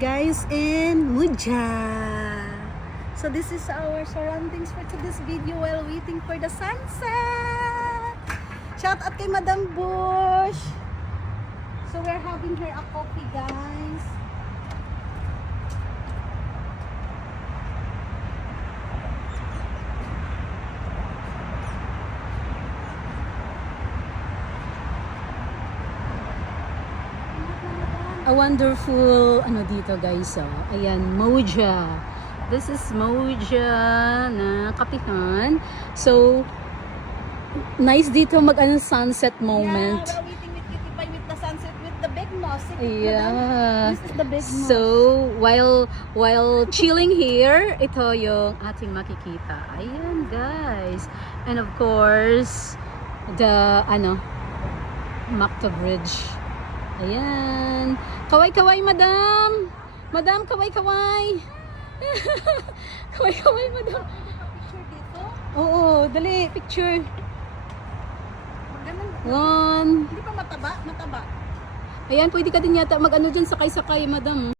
Guys in Muja. So this is our surroundings for today's video while waiting for the sunset. Shout out kay Madam Bush. So we're having her a coffee, guys. A wonderful ano dito, guys. Ayan, Moja. This is Moja na kapihan. So nice dito sunset moment. Yeah, we're waiting with Cutie Pie with the sunset with the big moss. Yeah. This is the big moss. So while chilling here, ito yung ating makikita. Ayan, guys. And of course, the Macta Bridge. Ayan. Kaway-kaway, madam. Madam, kaway-kaway. Kaway-kaway, madam. Picture dito. Oo, dali, picture. Ganun. One. Hindi pa mataba? Mataba. Ayan, pwede ka din yata mag-ano dyan, sakay-sakay, madam.